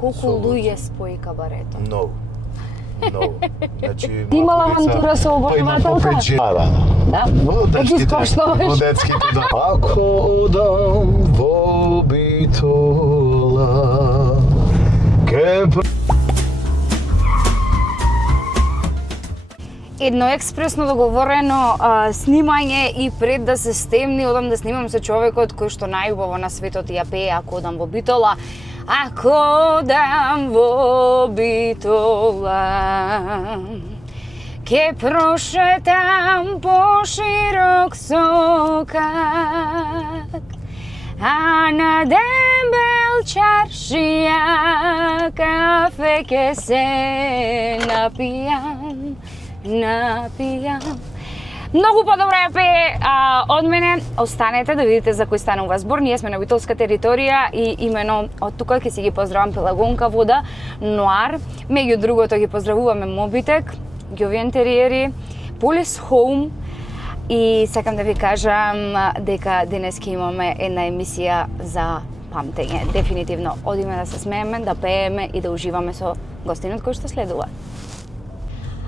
Колку луѓе спои кабарето? Многу. Значи, Ти имала авантура со обожавателка? Да. Во детските да. Ако одам во Битола, Едно експресно договорено снимање и пред да се стемни одам да снимам со човекот кој што најубаво на светот ја пее Ако одам во Битола. Ако одам во Битола, ке прошетам по широк сокак, а на дебел чаршија кафе ке се напијам. Многу подобро ја пее од мене. Останете да видите за кој станува збор. Ние сме на битолска територија и имено од тука ќе си ги поздравам Пелагонка вода, Ноар, меѓу другото ги поздравуваме Мобитек, Ѓовиен Териери, Полис Хоум и сакам да ви кажам дека денес ќе имаме една емисија за памтење. Дефинитивно одиме да се смееме, да пееме и да уживаме со гостинот кој што следува.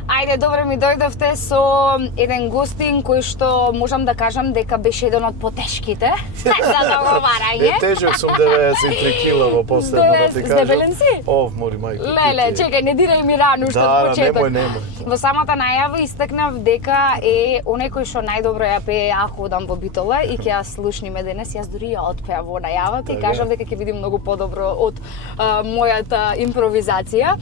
Ајде, добре ми дојдовте со еден гостин кој што можам да кажам дека беше еден од потешките за договарање. Тежок сум 93 кила во последно да ти кажам. Дебелен си? Мори мајка. Леле, чекај, не дирај ми рану што од почеток. Немој. Во самата најава истакнав дека е оној кој што најдобро ја пее Ако одам во Битола и ќе ја слушниме денес. Јас дури ја отпеа во најавата и кажав дека ќе види многу подобро од мојата импровизација.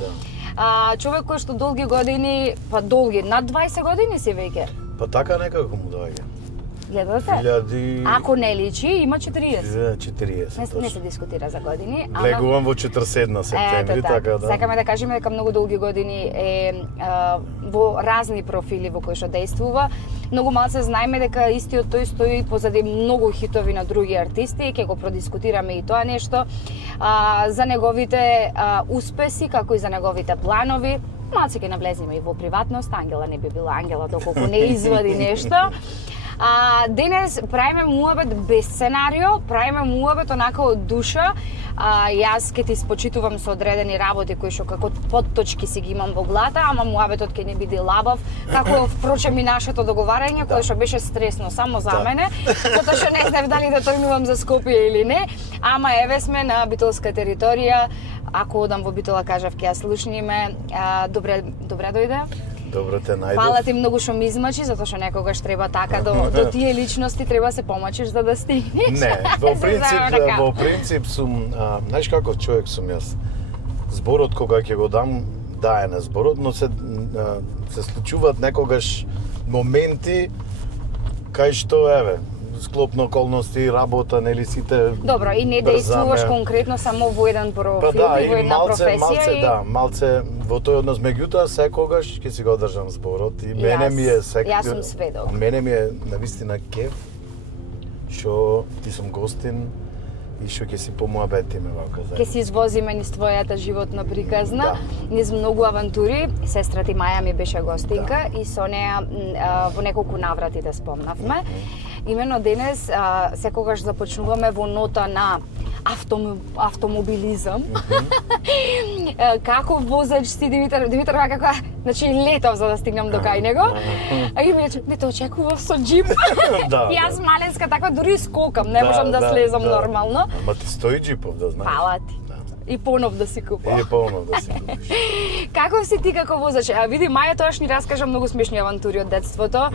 Човек кој што долги години, над 20 години си веќе. Па така некако му доаѓа. Гледате? Ако не личи, има 40. 40. Не се дискутира за години. Влегувам во 47 септември, така да. Сакаме да кажеме дека многу долги години е во разни профили во кои што действува. Многу малце знаеме дека истиот тој стои позади многу хитови на други артисти, ќе го продискутираме и тоа нешто. За неговите успеси, како и за неговите планови. Малце ќе навлеземе и во приватност, Ангела не би била Ангела доколку не извади нешто. Денес правиме муабет без сценарио, правиме муабет онака од душа. Јас ќе ти спочитувам со одредени работи кои што како потточки си ги имам во главата, ама муабетот ќе не биде лабав, како впрочем и нашето договарање кое што беше стресно само за мене, затоа што не знаев дали да тргнувам за Скопје или не, ама еве сме на битолска територија. Ако одам во Битола, кажав ќе ја слушниме. Добре дојде. Добро те најдов. Фала ти многу што ми измачи, затоа што некогаш треба така до тие личности треба се помачиш за да стигнеш. Не, во принцип сум, знаеш како човек сум јас. Зборот кога ќе го дам, дае на зборот, но се случуваат некогаш моменти кај што еве склоп на околности, работа, нели сите. Добро, и не действуваш конкретно само во еден профил и во една професија. Малце во тој однос, меѓутоа секогаш ќе си го држам зборот и мене ми е Јас сум сведок. Мене ми е навистина кеф што ти сум гостин и што ќе си помуабетиме вака заедно. Ќе си извозиме низ твојата животна приказна, низ многу авантури. Сестра ти Маја ми беше гостинка и со неа во неколку наврати да спомнавме. Имено денес секогаш започнуваме во нота на автомобилизам. Како возач си Димитар како, значи летов за да стигнам до кај него. И ми рече, не те очекував со джип. Јас маленска така дури скокам, не можам да слезам нормално. Ама ти стои джипов, да знаеш. Фала ти. И понов да си купам. И понов да си купиш. Каков си ти како возач? Види, Маја тоаш ни раскажа многу смешни авантури од детството.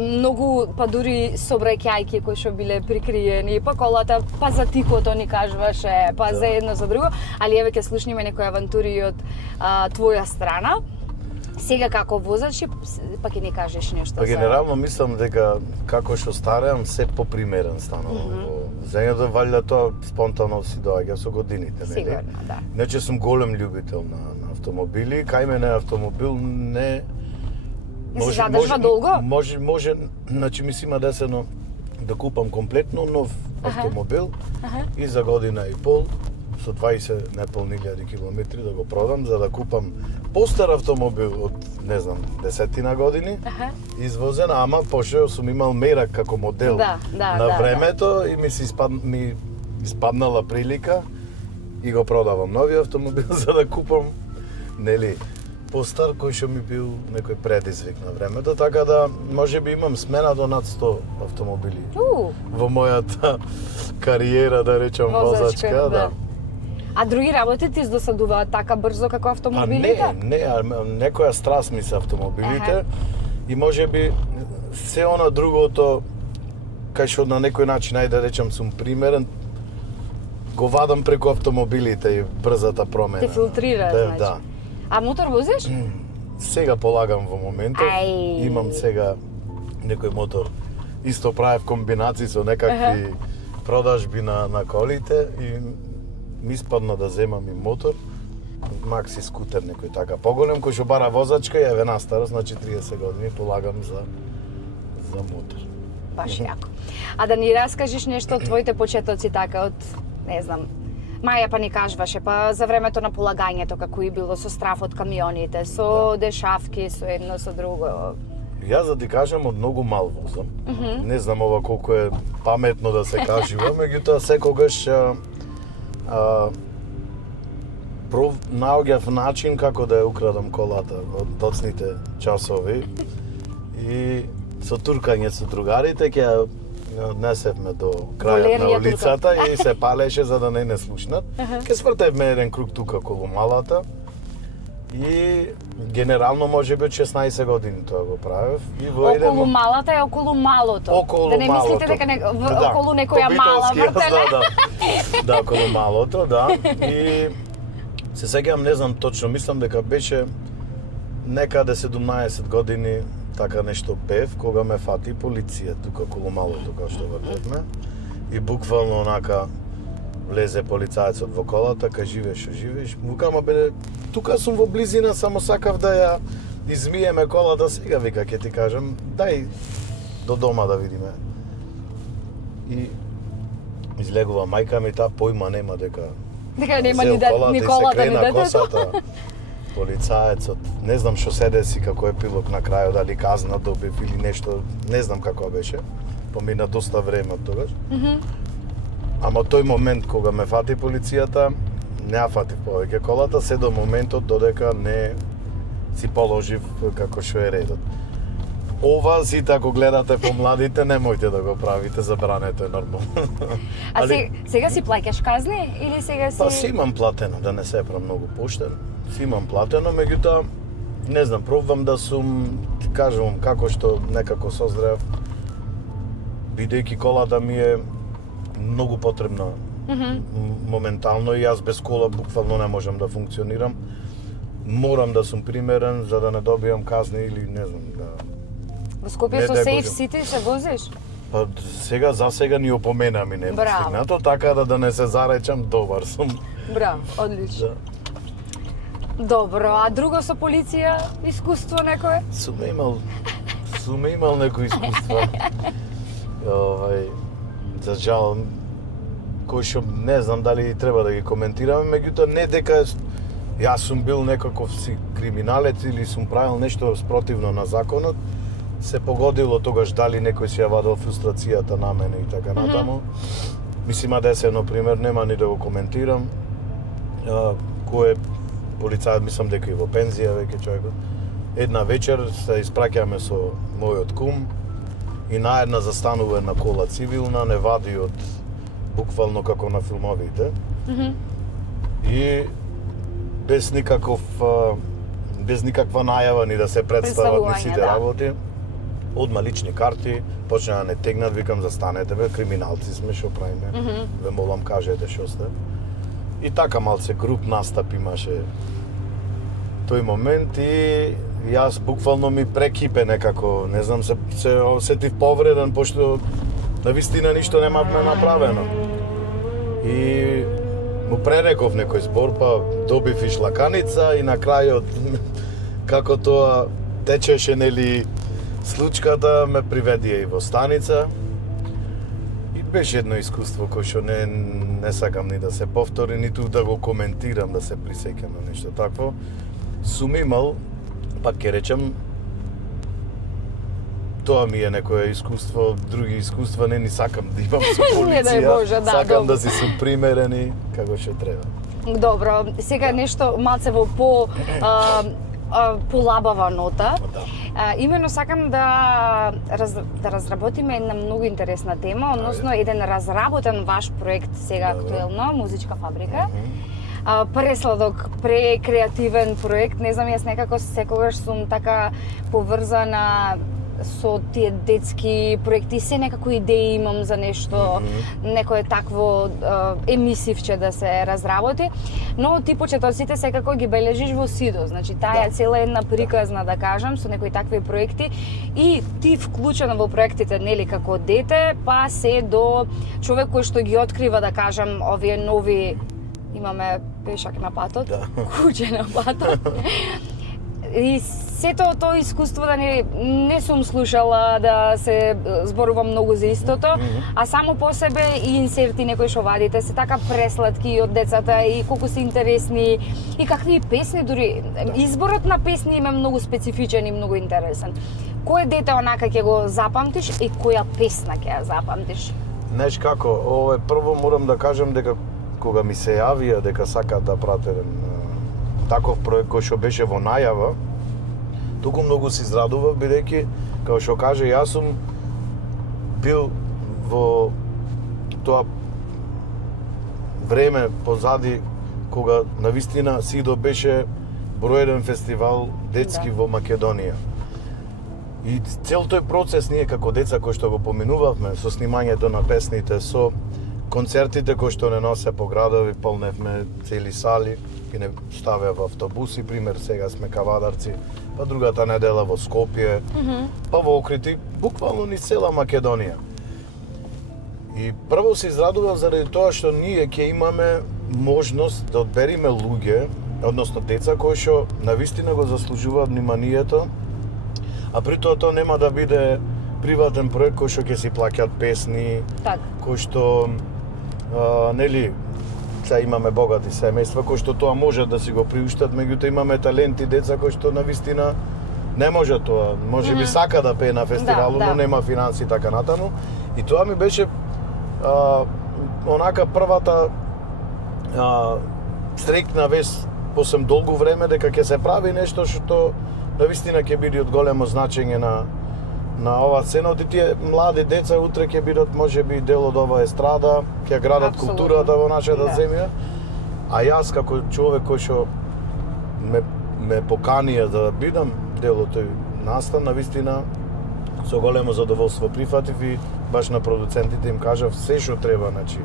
Многу, па дури собраќајки кои што биле прикриени, па колата, па за тихото ни кажуваше, па за едно за друго. Али еве ќе слушниме некои авантури од твоја страна. Сега како возач, па ќе ни кажеш нешто. Па генерално мислам дека како што стареам, се попримерен станувам. Зењето валјда тоа спонтано си доаѓа со годините, нели? Сигурно, да. Иначе сум голем љубител на автомобили. Кај мене автомобил не се задржува долго? Може, значи ми си има десено да купам комплетно нов автомобил и за година и пол со 20 неполни 1000 километри да го продам за да купам постар автомобил од, не знам, 10 години, извозен, ама пошто сум имал мерак како модел на времето и ми испаднала прилика и го продавам нови автомобил за да купам, нели, постар кој што ми бил некој предизвик на времето, така да можеби имам смена до над 100 автомобили во мојата кариера, да речам, возачка, да. А други работи ти досадуваат така брзо како автомобилите? Некоја страст ми се автомобилите и можеби се она другото кај што на некој начин, ајде да речам, сум примерен, го вадам преку автомобилите и брзата промена. Те филтрира, значи. Да. А мотор возиш? Сега полагам во моментов. Имам сега некој мотор. Исто правев комбинации со некакви продажби на колите и ми испадна да земам и мотор. Макси скутер некој така поголем, кој што бара возачка и еве на старост, значи 30 години полагам за мотор. Баш јако. А да ни раскажеш нешто од твоите почетоци така од, не знам, Маја па ни кажваше, па за времето на полагањето како и било со страф од камионите, со дешавки, со едно со друго. Јас да ти кажам, од многу мал возам. Не знам ова колку е паметно да се кажува, меѓутоа секогаш наоѓав начин како да ја украдам колата од доцните часови и со туркање со другарите ќе ја однесевме до крајот на улицата и се палеше за да не слушнат. Ке свртевме еден круг тука околу малата и генерално можеби од 16 години тоа го правев. И во околу малата е околу малото. Околу да не малото. Мислите дека околу некоја мала вртеле. Да, околу малото, да. И се сеќавам, не знам точно, мислам дека беше некаде 17 години, така нешто бев, кога ме фати полиција тука околу малото, као што вртевме. И буквално онака влезе полицаецот во колата, кажи што живееш. Викам, бе, тука сум во близина, само сакав да ја измиеме колата, сега вика ќе ти кажам, дај до дома да видиме. И излегува мајка ми, таа појма нема дека нема ни колата ни детето. Полицаецот, не знам што се деси, како епилог на крајот, дали казна добив или нешто, не знам како беше. Помина доста време од тогаш. Ама тој момент кога ме фати полицијата, не ја фатив повеќе колата, се до моментот додека не си положив како што е редот. Ова сите ако гледате помладите, немојте да го правите, забрането е нормално. А сега си плаќаш казни или сега си... Па си имам платено, да не се правам многу поштен. Си имам платено, меѓутоа, не знам, пробвам да сум, ти кажувам, како што некако созрев, бидејќи колата ми е многу потребна моментално и јас без кола буквално не можам да функционирам. Морам да сум примерен за да не добијам казни или не знам, да... Во Скопје со Safe City се возиш? Па за сега ни опомена ми не стигнато, така да не се заречам, добар сум. Браво, одлично. Да. Добро, а друго со полиција, искуство некое? Сум имал некој искуство. За жал, кој што не знам дали треба да ги коментираме, меѓутоа не дека јас сум бил некаков си криминалец или сум правил нешто спротивно на законот, се погодило тогаш дали некој си ја вадел фрустрацијата на мене и така натаму. Мислима десено пример, нема ни да го коментирам. Кој е полицајот, мислам дека и во пензија веќе човекот. Една вечер се испраќаме со мојот кум и наедна застанува една кола цивилна, не вади од буквално како на филмовите. И без никаква најава ни да се представат ни сите работи. Одма лични карти, почна да не тегнат, викам застанете бе, криминалци сме, што правиме. Ве молам кажете што сте. И така малце груп настап имаше тој момент и јас буквално ми прекипе некако, не знам, се осетив повреден, пошто навистина ништо немавме направено. И му пререков некој збор, па добив и шлаканица и на крајот, како тоа течеше, нели, случката, ме приведија и во станица. И беше едно искуство кој што не сакам ни да се повтори, ниту да го коментирам, да се присеќам на нешто такво. Сум имал, пак ќе речем, тоа ми е некое искуство, други искуства не ни сакам да имам со полиција, сакам да си сум примерен и како што треба. Добро, сега нешто малце во полабава нота. Имено сакам да разработиме една многу интересна тема, односно еден разработен ваш проект сега актуелно, Музичка фабрика. Пресладок, прекреативен проект, не знам, јас некако секогаш сум така поврзана со тие детски проекти, се некако идеи имам за нешто, некое такво емисивче да се разработи, но ти почетоците секако ги бележиш во СИДО, значи таа е цела една приказна, да кажам, со некои такви проекти и ти вклучена во проектите, нели, како дете, па се до човек кој што ги открива, да кажам, овие нови, имаме пешак на патот, куќе на патот. И сето тоа искуство да не сум слушала да се зборува многу за истото, а само по себе и инсерти некои што вадите се така пресладки од децата и колку се интересни и какви песни, дури изборот на песни им е многу специфичен и многу интересен. Кој дете онака ќе го запамтиш и која песна ќе ја запамтиш? Знаеш како, прво морам да кажам дека кога ми се јавија дека сакаат да пратат таков проект кој што беше во најава, туку многу се израдував, бидејќи, како што каже, јас сум бил во тоа време позади кога навистина СИДО беше број еден фестивал детски во Македонија. И цел тој процес ние како деца кои што го поминувавме со снимањето на песните, со концертите кои што не носе по градови, полневме цели сали, и не ставеа во автобуси, пример, сега сме кавадарци, па другата недела во Скопје, па во Охрид, буквално ни цела Македонија. И прво се израдував заради тоа што ние ќе имаме можност да одбериме луѓе, односно деца кои што навистина го заслужуваат вниманието, а при тоа нема да биде приватен проект кој што ќе си плаќаат песни, кој што нели, сега имаме богати семејства кои што тоа може да си го приуштат, меѓутоа имаме таленти деца кои што навистина не може тоа, може би сака да пее на фестивалу, но нема финанси така натаму. И тоа ми беше онака првата стрекна вест после долго време дека ќе се прави нешто што навистина ќе биде од големо значење на ова сцена, и тие млади деца утре ќе бидат можеби дел од оваа естрада, ќе градат културата во нашата земја. А јас како човек кој што ме поканија да бидам дел од тој настан, навистина со големо задоволство прифатив и баш на продуцентите им кажав се што треба, значи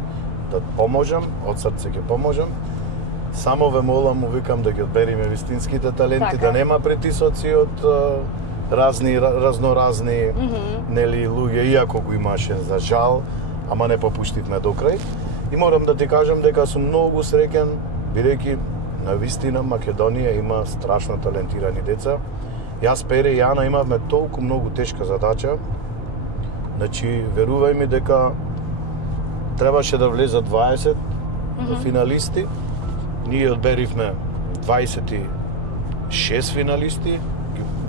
да поможам, од срце ќе поможам. Само ве молам, викам да ги одбериме вистинските таленти, да нема притисоци од разноразни нели луѓе, иако го имаше за жал, ама не попуштивме до крај. И морам да ти кажам дека сум многу среќен, бидејќи навистина Македонија има страшно талентирани деца. Јас, Пере и Јана имавме толку многу тешка задача. Значи, верувај ми дека требаше да влезат 20 финалисти. Ние одберивме 26 финалисти,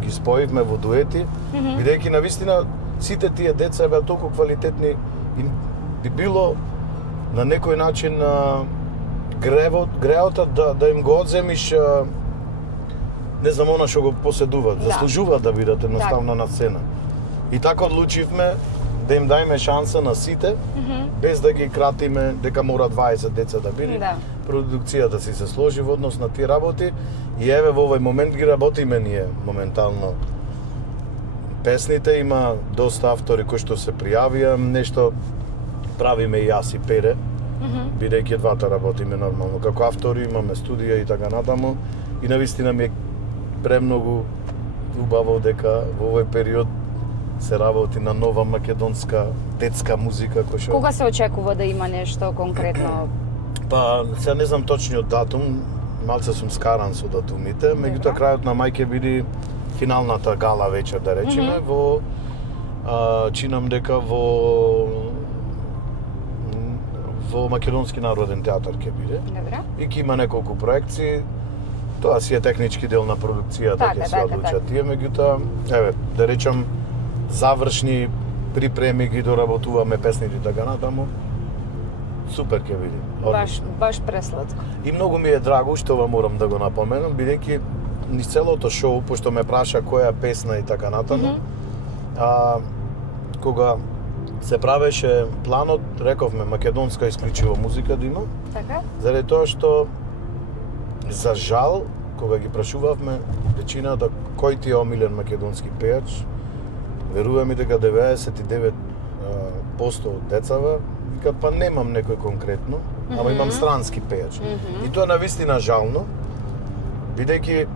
ги споивме во дуети, бидејќи навистина сите тие деца беа толку квалитетни и би било на некој начин греотот да им го одземиш не знам она што го поседуваат, заслужуваат да бидат едноставно на сцена. И така одлучивме да им дајме шанса на сите, без да ги кратиме дека мора 20 деца да биде. Продукцијата си се сложи во однос на тие работи и еве во овој момент ги работиме ние моментално. Песните има доста автори кои што се пријавија, нешто правиме и јас и Пере, бидејќи двата работиме нормално. Како автори имаме студија и така натаму и навистина ми е премногу убаво дека во овој период се работи на нова македонска детска музика кој што... Кога се очекува да има нешто конкретно? Па, сега не знам точниот датум, малце сум скаран со датумите, меѓутоа крајот на мај ќе биде финалната гала вечер, да речеме, во чинам дека во Македонски народен театар ќе биде. Добре. И ќе има неколку проекции. Тоа си е технички дел на продукцијата, ќе се одлучат тие, меѓутоа, еве, да речам, завршни припреми ги доработуваме песните така натаму. супер ќе биде. Баш пресладко. И многу ми е драго што ова морам да го напоменам, бидејќи низ целото шоу, пошто ме праша која песна и така натаму, кога се правеше планот, рековме македонска исклучиво музика да има. Така? Заради тоа што за жал кога ги прашувавме вечината кој ти е омилен македонски пејач, верувам и дека 99% од децава викаат па немам некој конкретно, ама имам странски пејач. И тоа навистина жално, бидејќи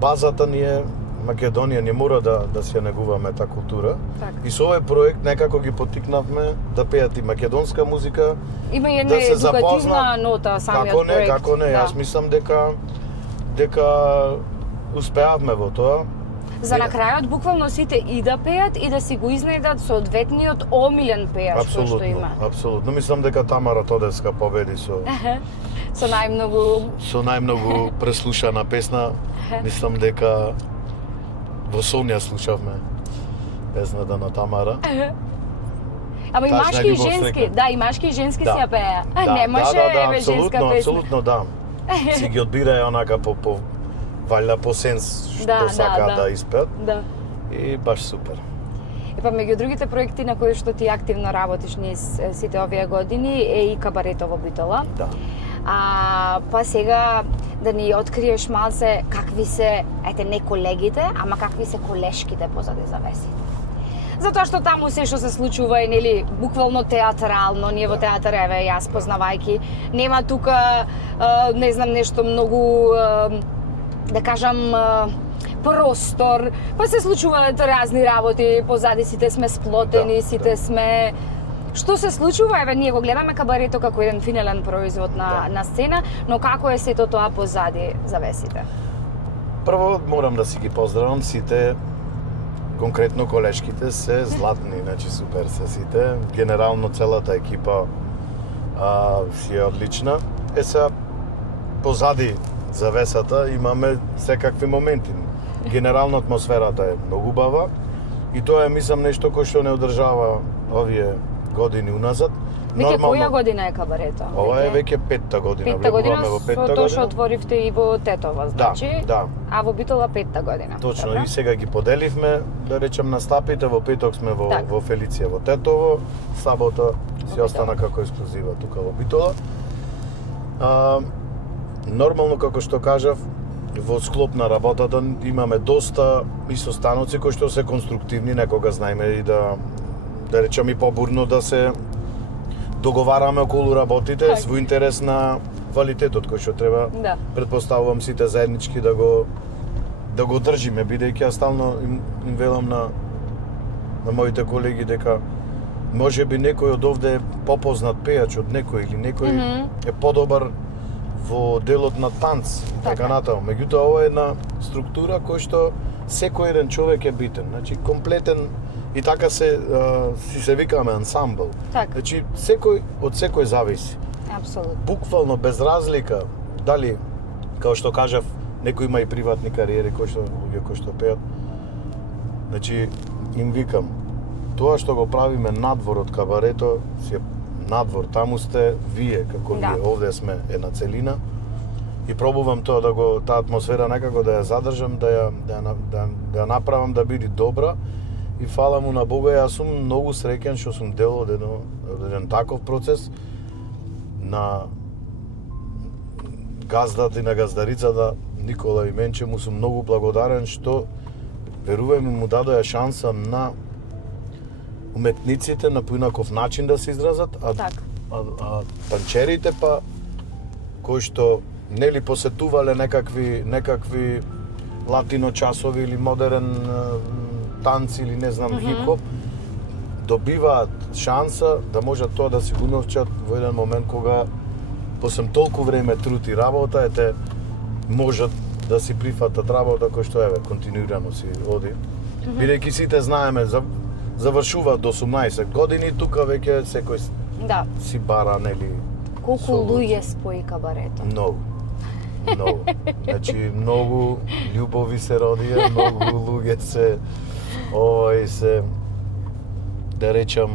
базата ни е Македонија, не мора да си ја негуваме таа култура. Так. И со овој проект некако ги поттикнавме да пеат и македонска музика. Има една да се едукативна запознат. нота самиот Како не, проект. како не, јас мислам дека успеавме во тоа. За на крајот буквално сите и да пеат и да си го изнедат соодветниот омилен пејач кој што има. Апсолутно. Мислам дека Тамара Тодеска победи со најмногу преслушана песна. Мислам дека во Сонја слушавме песната на Тамара. Ама и машки и женски, и машки и женски си ја пеа. Немаше женска песна. Апсолутно, да. Си ги одбирае онака по валја по сенс што сака да испеат. Да. И баш супер. Па меѓу другите проекти на кои што ти активно работиш низ сите овие години е и кабарето во Битола. Да. Па сега да ни откриеш малце какви се, не колегите, ама какви се колешките позади завесите. Затоа што таму се што се случува е нели буквално театрално, ние во театар еве јас познавајки, нема тука не знам нешто многу да кажам простор, па се случуваат разни работи, позади сите сме сплотени, сите сме. Што се случува? Еве ние го гледаме кабарето како еден финален производ на сцена, но како е сето тоа позади завесите? Прво морам да си ги поздравам сите, конкретно колешките се златни, значи супер се сите. Генерално целата екипа си е одлична. Сега позади завесата имаме секакви моменти. Генерално атмосферата е многу убава и тоа е мислам нешто кој што не одржава овие години уназад. Веќе која година е кабарето? Ова е веќе петта година. Петта година, во петта со тоа година. што отворивте и во Тетово, значи? Да. А во Битола петта година. Точно, добра? и сега ги поделивме, да речем, настапите. Во петок сме во Фелиција во Тетово, сабота си остана како ексклузива тука во Битола. Нормално, како што кажав, во склоп на работата имаме доста и состаноци кои што се конструктивни, некога знаеме и да речем и побурно да се договараме околу работите во интерес на квалитетот кој што треба. Претпоставувам сите заеднички да го држиме, бидејќи ја стално им велам на моите колеги дека можеби некој од овде е попознат пејач од некој или некој е подобар во делот на танц и така натаму. Меѓутоа ова е една структура кој што секој еден човек е битен, значи комплетен и така си се викаме ансамбл. Значи од секој зависи. Апсолутно. Буквално без разлика дали, како што кажав, некој има и приватни кариери кои што пеат. Значи им викам, тоа што го правиме надвор од кабарето, си е надвор, таму сте вие, како вие, овде сме една целина. И пробувам тоа таа атмосфера некако да ја задржам, да ја направам да биде добра. И фала му на Бога, јас сум многу среќен што сум дел од еден таков процес. На газдата и на газдарицата Никола и Менче му сум многу благодарен што верувам му дадоа шанса на уметниците на поинаков начин да се изразат, а танчерите па кои што нели посетувале некакви латино часови или модерен танци или не знам хип-хоп, добиваат шанса да можат тоа да си го научат во еден момент кога после толку време труд и работа можат да си прифатат работа кој што континуирано си оди. Бидејќи сите знаеме завршуваат до 18 години, тука веќе секој си бара, нели. Колку луѓе спои кабарето? Многу. Значи, многу љубови се родија, многу луѓе се, да речам,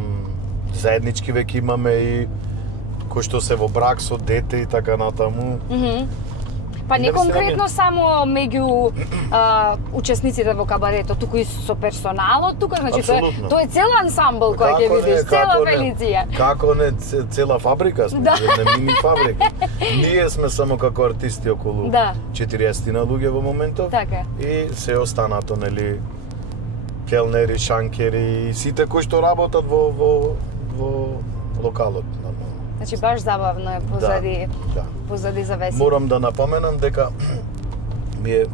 заеднички веќе имаме и кои што се во брак со дете и така натаму. Па не Навистина конкретно само меѓу учесниците во кабарето, туку и со персоналот тука, значи Апсолутно. тоа е цел ансамбл кој ќе видиш, цела Фелиција. Како не, цела фабрика сме, една мини фабрика. Ние сме само како артисти околу 40 луѓе во моментов. Така. И се останато, нели, келнери, шанкери, сите кои што работат во локалот, нормално. Значи баш забавно е позади завеси. Морам да напоменам дека ми е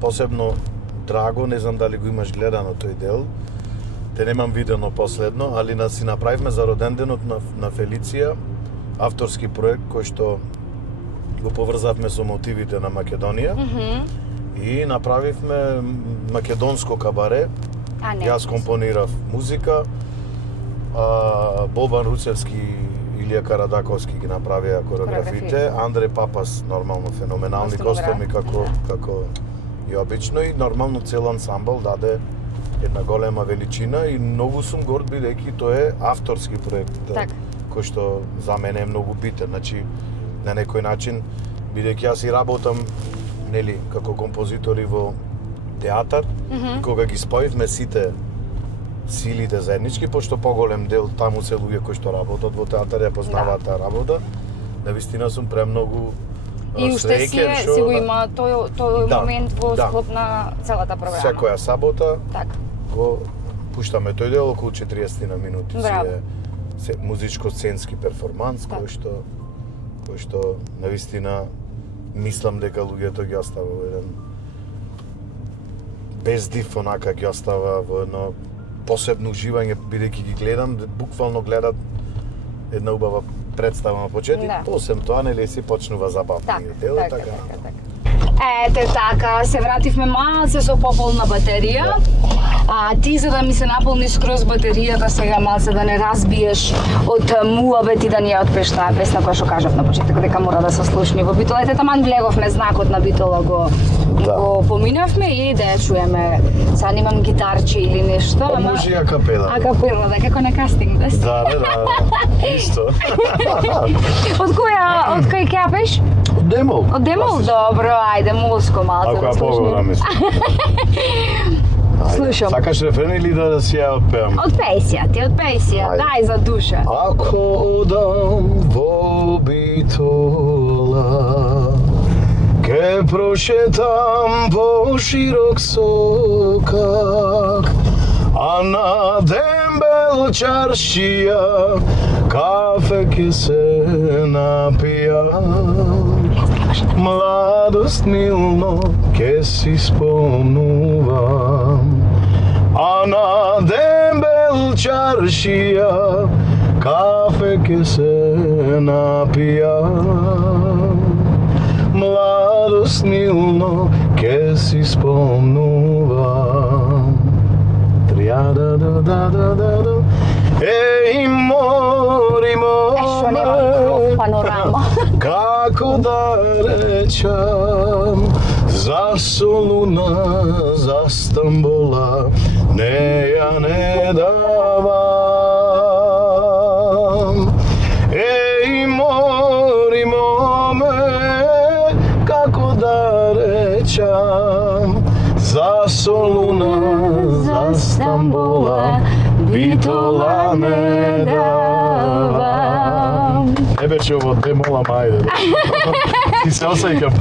посебно драго, не знам дали го имаш гледано тој дел. Те немам видено последно, али си направивме за роденденот на Фелиција авторски проект кој што го поврзавме со мотивите на Македонија. И направивме македонско кабаре. Јас компонирав музика, Бобан Руцевски и Илија Карадаковски ги направија кореографите, Андре Папас нормално феноменални костоми како и обично, и нормално цел ансамбл даде една голема величина и многу сум горд бидејќи тоа е авторски проект кој што за мене е многу битен. Значи на некој начин бидејќи јас и работам нели како композитори во театар, и кога ги споивме сите силите заеднички, пошто поголем дел таму се луѓе кои што работат во театар, ја познаваат таа работа, навистина сум премногу и уште си го има тој момент во склоп на целата програма. Секоја сабота го пуштаме тој дел околу 40 на минути. Си е музичко-сценски перформанс кој што навистина мислам дека луѓето ги остава во еден без див, онака ги остава во едно посебно уживање, бидејќи ги гледам, буквално гледат една убава представа на почеток, осем тоа нели си почнува забавниот дел, така. Ете така, се вративме малце со пополна батерија. Ти за да ми се наполни скроз батеријата сега малце да не разбиеш од муабет и да ни ја отпеш таа песна која што кажав на почеток дека мора да се слушни во Битола. Ете таман влеговме знакот на Битола го поминавме и да ја чуеме. Сега немам гитарче или нешто, ама може и акапела. Акапела, како на кастинг да си. Да. Исто. Од кој ќе пеш? Од Демол. Од Демол? Добро, ајде мулско малце да слушнем. Ако ја погодам, мислам. Слушам. Сакаш рефрен или да си ја отпеам? Отпеј си ја, дај за душа. Ако одам во Битола, ке прошетам по широк сокак, а на дембел чаршија кафе ке се напијам. Младост милно ке си спомнувам, а на дембел чаршија кафе ке се напијам. Младост милно ке си спомнувам. Триада-да-да-да-да-да. Еј, мори, панорама. Како да речам, за Солуна, за Стамбола, не ја не давам. Еј, мори, моме, како да речам, за Солуна, за Стамбола, Битола не давам. Не беше ово Демола, мајде. Ти се осеќам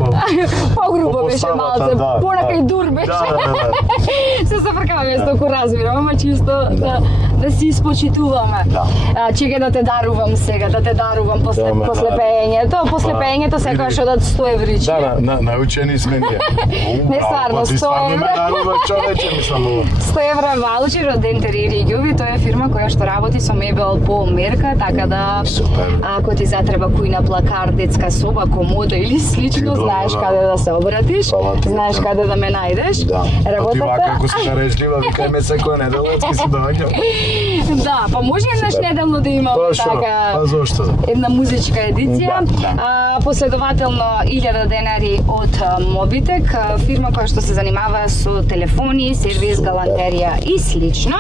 Погрубо беше малце, понакај дур беше. Се зафркава место ако разбирам, ама чисто да си испочитуваме. Чекај да те дарувам сега, да те дарувам после пеењето. После пеењето секогаш одат 100 еврички. Да, научени сме ние. Не стварно, 100 евра. 100 евра ваучер од Дентери Ригјови, тоа е фирма која што работи со мебел по мерка, така да ако ти затреба кујна плакар, детска соба, комода или слично, знаеш каде да се обратиш, знаеш каде да ме најдеш. Да. Работата... Ти вака, ако си дарежлива, викај ме секоја недела, ќе си доаѓам. Да, па може еднаш неделно да имаме така зошто? една музичка едиција. Да. Последователно 1000 денари од Mobitech, фирма која што се занимава со телефони, сервис, галантерија и слично.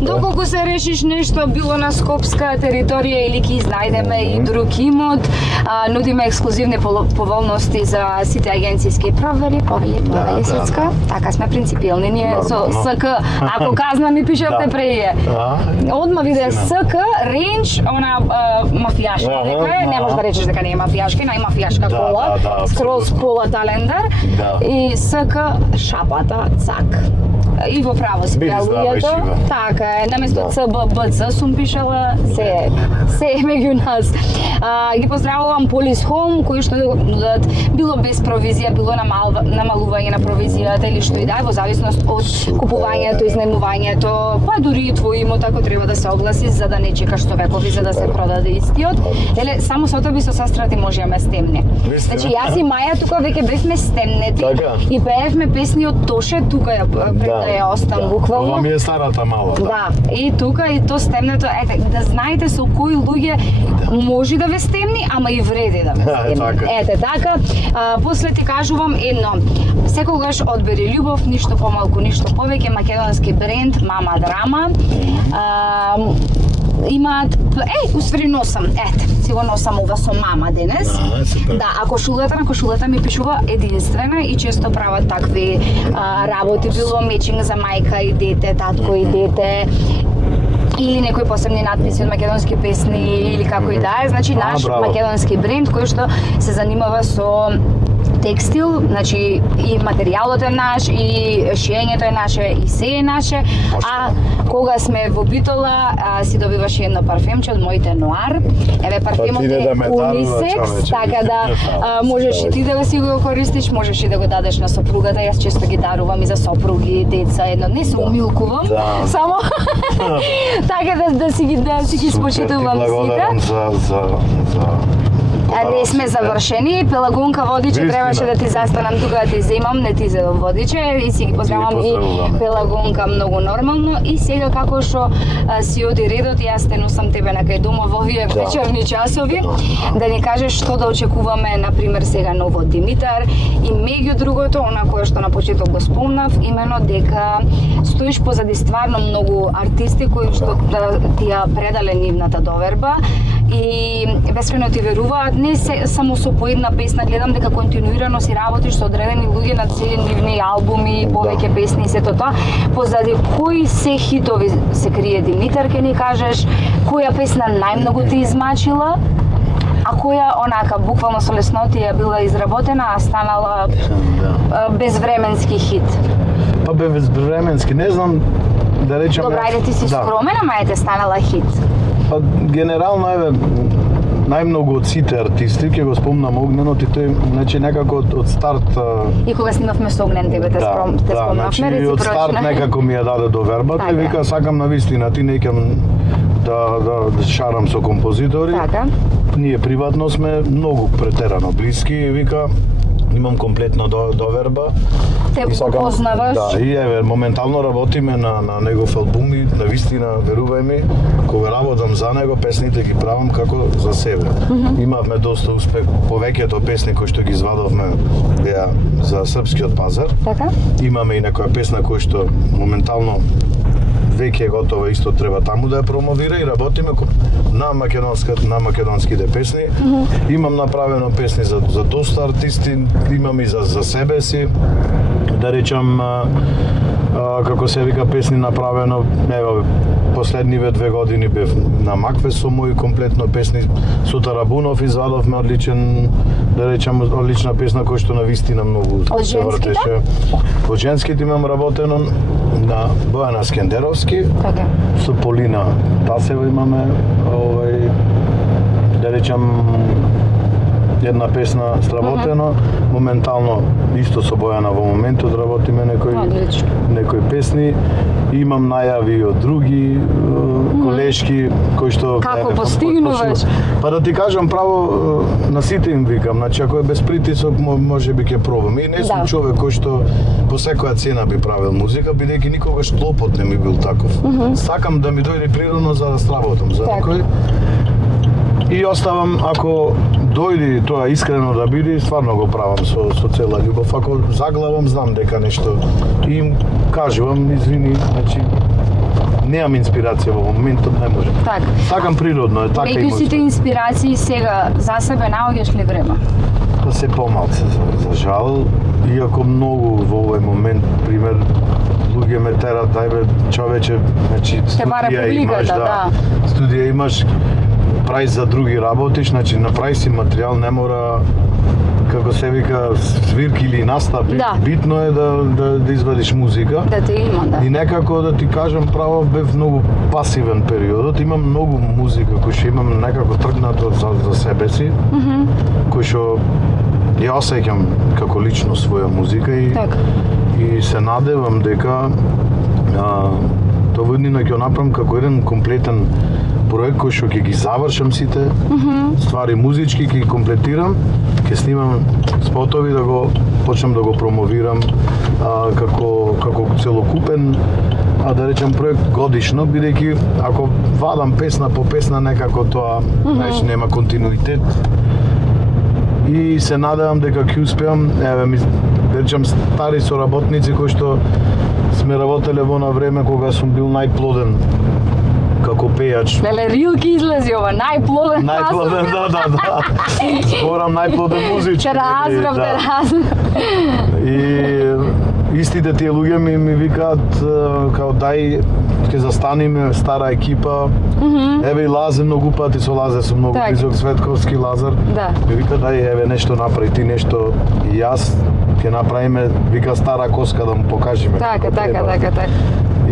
Доколку се решиш нешто било на скопска територија или ќе изнајдеме и друг имот, нудиме ексклузивни поволности за сите агенцијски провери, повели Сецка. Така сме принципиелни ние со СК. Ако казна ми пишете преје. Одма виде СК, ренч, она мафијашка дека е, не можеш да речеш дека не е мафијашка, нај мафијашка кола, скроз пола талендар и СК шапата цак. И во право си луѓето. Така е, наместо ЦББЦ сум пишала, се е меѓу нас. Ги поздравувам Полис Home, кои што нудат било без провизија, било намалување на провизијата или што и да е, во зависност од купувањето, изнемувањето, па дури и твој имот ако треба да се огласи за да не чекаш векови за да се продаде истиот. Еле само со тоа би со сестра ти можеме стемне. Значи јас и Маја тука веќе бевме стемнети и пеевме песни од Тоше, тука ја пред да ја остам буквално. Ова ми е старата мала. Да, и тука и то стемнето, ете, да знаете со кои луѓе може да ве стемни, ама и вреди да ве стемни. Ете така. После ти кажувам едно. Секогаш одбери љубов, ништо помалку, ништо повеќе, македонски бренд Мама Драма. Имаат, усвари носам, си го носам ова со мама денес. Да, а кошулата ми пишува единствена и често прават такви работи, било мечинг за мајка и дете, татко и дете, или некои посебни надписи од македонски песни или како и да е, значи наш македонски бренд кој што се занимава со текстил, значи и материјалот е наш, и шиењето е наше, и се е наше, а кога сме во Битола си добиваш едно парфемче од моите Нуар. Еве парфемот е унисекс, така да можеш и ти да си го користиш, можеш и да го дадеш на сопругата. Јас често ги дарувам и за сопруги, деца, едно не се умилкувам, само така да си ги спочитувам сите. Не сме завршени, Пелагунка Водиче требаше да ти застанам тука да ти земам, не ти зедов Водиче и си ги поздравам и Пелагунка многу нормално и сега како што си оди редот, јас те носам тебе на кај дома во овие вечерни часови, да ни кажеш што да очекуваме, например сега ново Димитар и меѓу другото, она кое што на почеток го спомнав, имено дека стоиш позади стварно многу артисти кои што ти ја предале нивната доверба и бескрајно ти веруваат, не се само со по една песна, гледам дека континуирано си работиш со одредени луѓе на цели нивни албуми, повеќе песни и сето тоа. Позади кои се хитови се крие Димитар, ке ни кажеш, која песна најмногу ти измачила, а која онака буквално со леснотија била изработена, а станала безвременски хит? Па безвременски, не знам да речам. Добра, ајде ти си скромен, ама ете станала хит. Па генерално најмногу од сите артисти ќе го спомнам Огненот и тој значи некако од старт и кога снимавме со Огнен тебе те спомнавме значи од старт некако ми ја даде доверба, тој вика сакам навистина ти неќам да шарам со композитори. Така. Ние приватно сме многу претерано блиски и вика имам комплетно доверба. Те познаваш? Да, и еве моментално работиме на негов албум и навистина верувај ми, кога работам за него песните ги правам како за себе. Имавме доста успех, повеќето песни кои што ги извадовме беа за српскиот пазар. Така? Имаме и некоја песна која што моментално веќе е готова, исто треба таму да ја промовира и работиме на македонските песни. Имам направено песни за доста артисти, имам и за себе си. Да речам, како се вика, песни направено, ево, последниве 2 години бев на Макве со мои комплетно песни, со Тарабунов извадовме одличен, да речам, одлична песна која што навистина многу се вртеше. Од женските имам работено на Бојана Скендеровски, со Полина Тасева имаме, да речам, една песна сработено, моментално исто со Бојана во моментот работиме некои песни. Имам најави од други колешки кои што Како постигнуваш? Па да ти кажам право, на сите им викам, значи ако е без притисок можеби ќе пробам. И не сум човек кој што по секоја цена би правил музика, бидејќи никогаш клопот не ми бил таков. Сакам да ми дојде природно за да сработам за некој. И оставам, ако дојди тоа искрено да биде, стварно го правам со цела љубов. Ако заглавам, знам дека нешто и им кажувам, извини, значи немам инспирација во моментот, не можам. Така. Сакам природно, е така и Меѓу сите инспирации сега за себе наоѓаш ли време? Па се помалце, за жал, иако многу во овој момент, пример, луѓе ме терат, дајбе, човече, значи студија имаш, студија имаш, прај за други работиш, значи направи си материјал, не мора како се вика свирки или настапи, битно е да извадиш музика. Да те има, да. И некако да ти кажам право бев многу пасивен периодот, имам многу музика кој што имам некако тргнато за себе си, кој што ја осеќам како лично своја музика и се надевам дека тоа иднина ќе направам како еден комплетен проект кој што ќе ги завршам сите ствари музички, ќе ги комплетирам, ќе снимам спотови да го почнам да го промовирам како целокупен да речем проект годишно, бидејќи ако вадам песна по песна некако тоа знаеш нема континуитет. И се надевам дека ќе успеам, да речем стари соработници кои што сме работеле во на време кога сум бил најплоден како пејач. Леле, рилки излези ова, најплоден. Најплоден, да. Зборам најплоден музички. Те разрав. И истите тие луѓе ми викаат као дај ќе застаниме стара екипа. Еве и Лазе многу пати со Лазе сум многу близок, Светковски, Лазар. Ми вика дај еве нешто направи ти нешто и јас ќе направиме, вика стара коска да му покажеме. Така.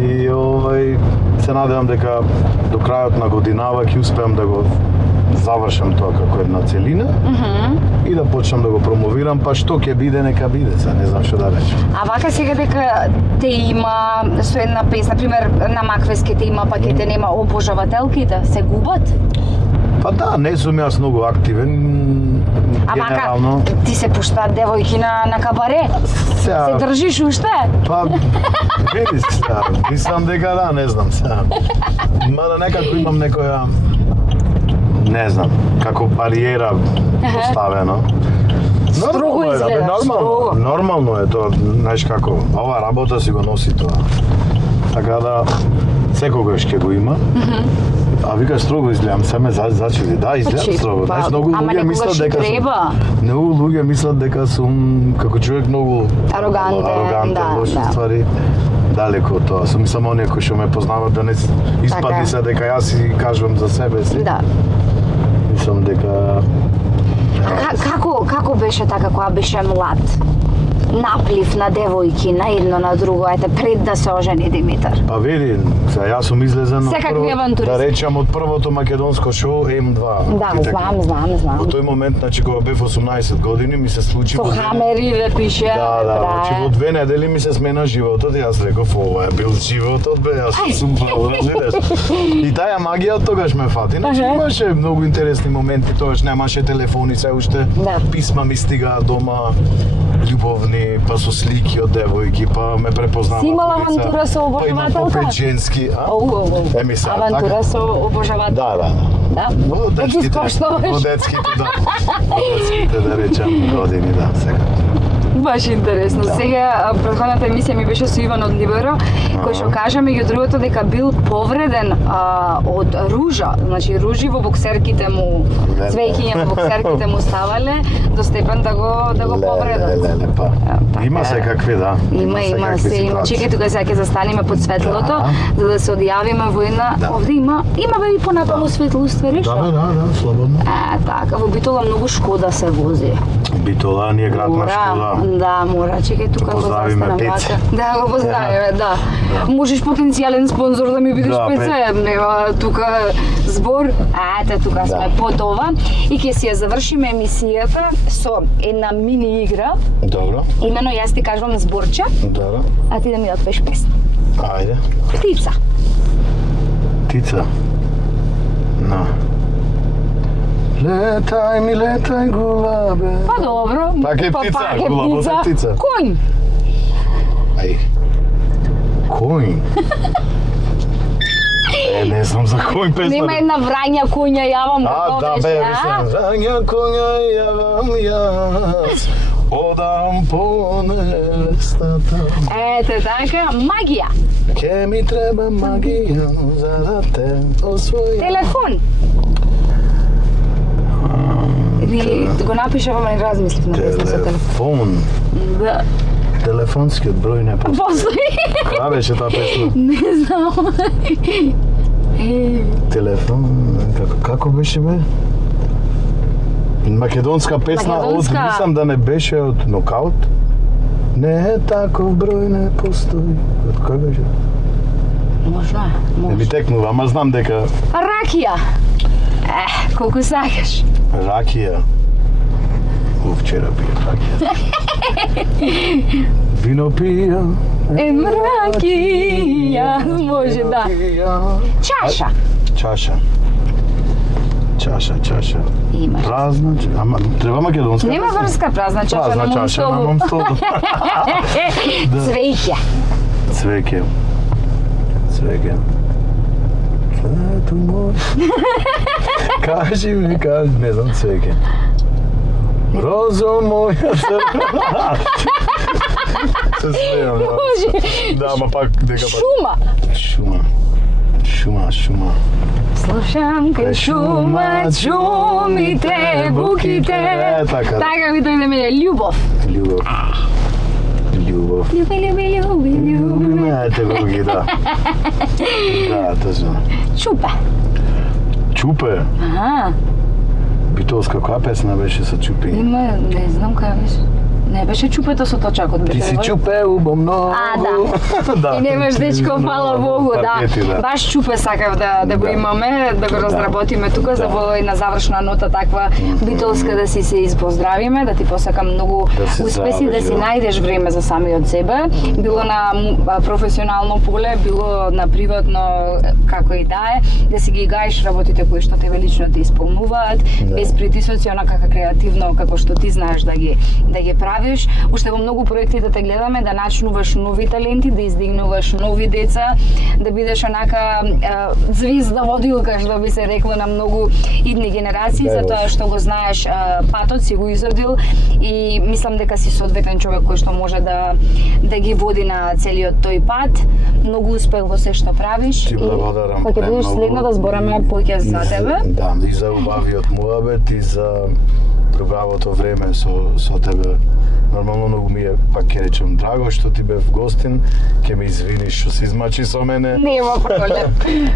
И се надевам дека до крајот на годинава ќе успеам да го завршам тоа како една целина и да почнам да го промовирам, па што ќе биде, нека биде, не знам што да речем. А вака сега дека те има со една песна, пример на Маквески те има, па ќе те нема, обожавателките се губат? Па да, не сум јас многу активен, генерално. Вака, ти се пуштаат девојки на кабаре? Се држиш уште? Па, види сега, мислам дека да, не знам сега. Мада некако имам некоја, не знам, како бариера поставено. Строго изгледаш, строго. Нормално е тоа, знаеш како, ова работа си го носи тоа. Така да, секогаш ќе го има. А вика строго изгледам, се ме зачуди. Да, изгледам строго. Знаеш, многу луѓе мислат дека многу луѓе мислат дека сум како човек многу арогантен, лоши ствари. Далеко од тоа. Сум само оние кои што ме познаваат да не испади се дека јас си кажувам за себе си. Да. Мислам дека Како беше така кога беше млад? Наплив на девојки на едно на друго, пред да се ожени Димитар? Па види, јас сум излезен да речам од првото македонско шоу М2. Да, знам. Во тој момент, значи кога бев 18 години, ми се случи со хамери ве пише. Да, значи во 2 недели ми се смена животот и јас реков, ова е бил животот бе, јас сум право, разбираш. И таа магија од тогаш ме фати. Значи имаше многу интересни моменти, тогаш немаше телефони се уште. Писма ми стигаа дома, љубовни, па со слики од девојки, па ме препознаваат. Си имала авантура со обожавателка? Па женски, Еми сега, авантура со обожавателка? Да. Во детските, да речам, години, да, сега. Баш интересно. Сега претходната емисија ми беше со Иван од Либеро, кој што кажа меѓу другото дека бил повреден од ружа, значи ружи во боксерките му, цвеќиња во боксерките му ставале до степен да го повредат. Има секакви, да. Има. Чекај тука сега ќе застанеме под светлото за да се одјавиме во една. Овде има бе и понатаму светло, ствариш? Да, слободно. Така, во Битола многу Шкода се вози. Битола ни е град на школа. Да, мора. Чекај тука го Поздравиме застанам Пеце. вака. Да, го поздравиме, да. Можеш потенцијален спонзор да ми бидеш Да, Пеце. Нема тука збор. Ете, тука сме по това. И ќе си ја завршиме емисијата со една мини игра. Добро. Имено јас ти кажувам зборче, Добро. а ти да ми отпееш песна. Ајде. Птица. Птица. На. Летај ми, летај гулабе. Па добро. Пак е птица, гулабот е птица. Коњ. Ај. Кој? Не знам за кој песна. Нема една врања коња јавам Да, бе, мислам. Рања коња јавам јас. Одам по невестата. Ете така, магија. Ке ми треба магија за да те освојам. Телефон. Или го напишав, ама не размислив на песна со телефон. Телефон. Да. Телефонскиот број не постои. Постои. Која беше таа песна? Не знам. Телефон, како беше бе? Македонска песна Македонска. од, мислам да не беше од Нокаут. Не е таков број не постои. Од кој беше? Можно е, Не ми може. текнува, ама знам дека Ракија. Колку сакаш. ракија. Вчера пијав ракија. Вино пија. Ракија. Може, да. Чаша. Чаша. Чаша. Има. Празна, ама треба македонска. Нема песна? врска празна чаша на Празна мојот чаша на стол. мом стол. Цвеќе. Цвеќе. Цвето мој. Кажи ми, не знам цвеќе. Розо моја црвена. Се смејам, да. Може. Да, ама пак дека Шума. Шума. Слушам кај шумат, шумите, буките. Така. Така ми дојде мене љубов. Љубов. Љуби. Љуби ме, ете го ги, да. Да, точно. Чупе. Аха. Битолска, која песна беше со чупи? Има, не знам кај беше. Не беше чупето со точакот. Ти си чупе убо многу. Да. И немаш дечко, фала Богу, да. Баш чупе сакав да го имаме, да го разработиме тука, за во една завршна нота таква битолска да си се изпоздравиме, да ти посакам многу успеси, да си најдеш време за самиот себе, било на професионално поле, било на приватно, како и да е, да си ги гаиш работите кои што тебе лично те исполнуваат, без притисоци, онака креативно како што ти знаеш да ги правиш. Уште во многу проекти да те гледаме, да начнуваш нови таленти, да издигнуваш нови деца, да бидеш онака звезда водилка, што би се рекло на многу идни генерации, затоа што го знаеш патот, си го изодил и мислам дека си соодветен човек кој што може да ги води на целиот тој пат. Многу успех во се што правиш. Ти благодарам. Кога ќе бидеш следно да збораме поќе за тебе. Да, и за убавиот муабет и за убавото време со тебе. Нормално многу ми е, пак ќе речем, драго што ти бев гостин, ќе ме извиниш што се измачи со мене. Нема проблем.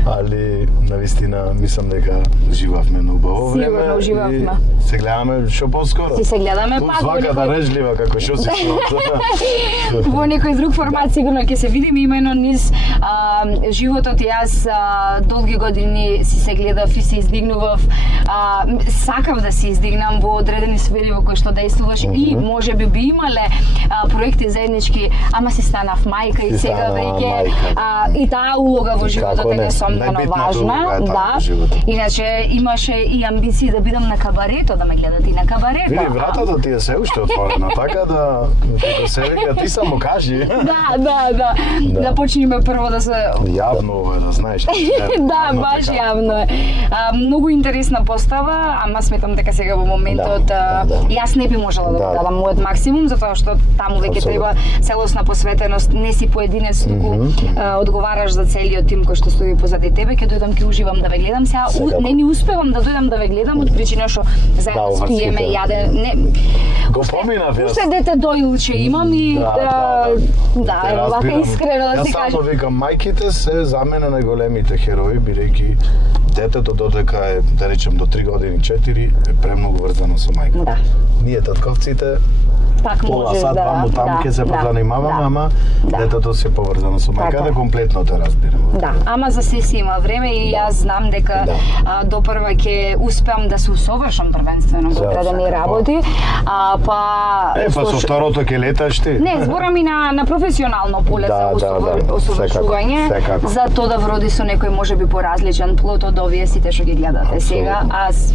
Али навистина мислам дека уживавме на убаво време. Сигурно уживавме. И се гледаме што поскоро. Си се гледаме пак. Свака да режлива како што си во некој друг формат сигурно ќе се видиме имено низ животот и јас долги години си се гледав и се издигнував. Сакав да се издигнам во одредени сфери во кои што действуваш и можеби би имале проекти заеднички, ама си станав мајка и сега веќе и таа улога во животот е несомнено важна, да. Иначе имаше и амбиции да бидам на кабарето, да ме гледат и на кабарето. Види, вратата ти е се уште отворена, така да како се века ти само кажи. Да. Да почнеме прво да се Јавно е, да знаеш. Да, баш јавно е. Многу интересна постава, ама сметам дека сега во моментот јас не би можела да го дадам мојот максимум. максимум, затоа што таму веќе треба целосна посветеност, не си поединец, туку одговараш за целиот тим кој што стои позади тебе. Ќе дојдам, ќе уживам да ве гледам. Сега не ни успевам да дојдам да ве гледам од причина што заедно спиеме, јаде, не. Го поминав јас. Уште дете дојлче имам и вака искрено да си кажам. Јас само викам, мајките се за мене најголемите херои, бидејќи детето додека е, да речем, до 3 години, 4, е премногу врзано со мајка. Да. Ние татковците пак можеш сад ваму таму ќе се позанимаваме, ама детето се поврзано со мајка, да комплетно те разбирам. Да, ама за се си има време и јас знам дека до прва ќе успеам да се усовршам првенствено во крадени работи, па со второто ќе леташ ти. Не, зборам и на професионално поле за усовршување, за тоа да вроди со некој можеби поразличен плод од овие сите што ги гледате сега. Аз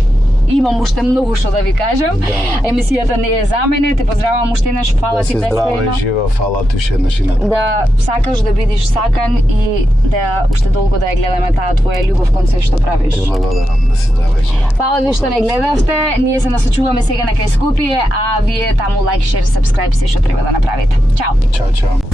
имам уште многу што да ви кажам. Емисијата не е за мене. Те поздравувам уште еднаш. Фала ти бескрајно. Да си здрава и жива. Фала ти уште еднаш и на тебе. Да сакаш да бидеш сакан и да уште долго да ја гледаме таа твоја љубов кон се што правиш. Ти благодарам, да си здрава и жива. Фала ви што не гледавте. Ние се насочуваме сега на кај Скопје, а вие таму лайк, шер, сабскрајб се што треба да направите. Чао. Чао, чао.